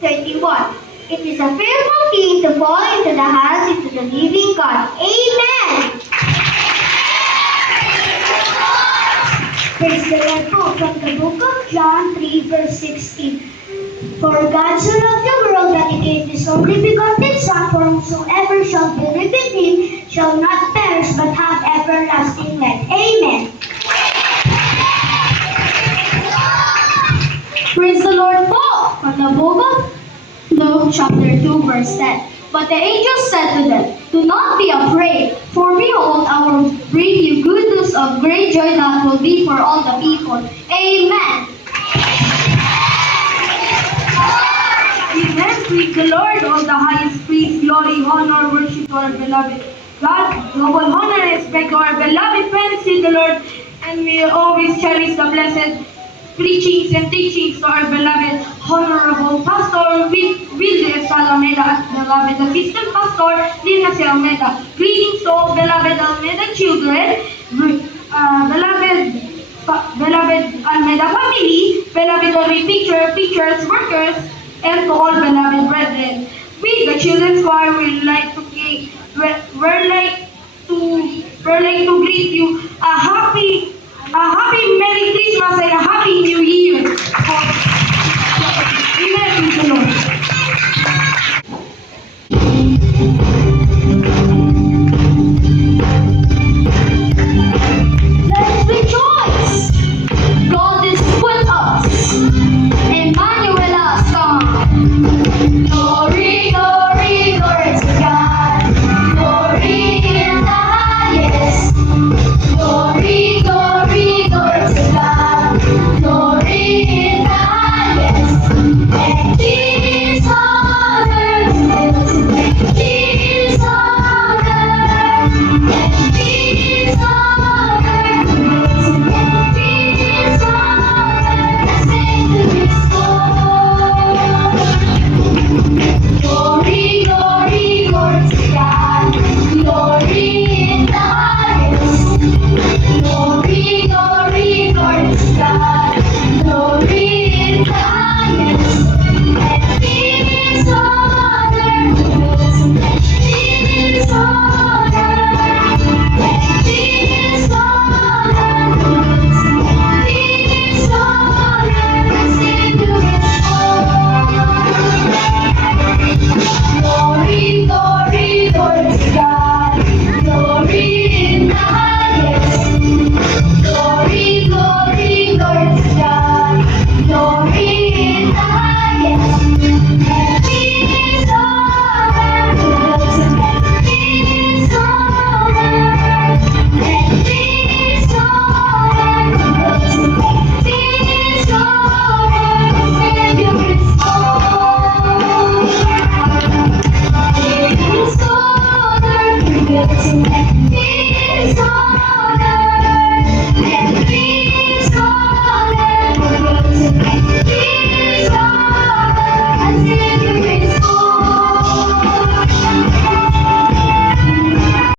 31. It is a fearful thing to fall into the hands of the living God. Amen. Praise the Lord po from the book of John 3 verse 16. For God so loved the world that he gave his only begotten Son, for whosoever shall believe in him shall not perish but have everlasting life. Amen. Praise the Lord po from the book of Luke chapter 2 verse 10. But the angel said to them, do not be afraid, for behold, I will bring you good news of great joy that will be for all the people. Amen. Amen. Praise the Lord. All the highest praise, glory, honor, worship to our beloved God. Global honor and respect to our beloved friends in the Lord. And we always cherish the blessed preachings and teachings to our beloved Honorable Pastor Wilde Salameda at beloved Assistant Pastor Lina C. Almeida. Greetings to all beloved Almeida children, beloved Almeida family, beloved Ori teachers, workers, and to all beloved brethren. We, the children's choir, would like to greet you a happy Merry Christmas and a Happy New Year.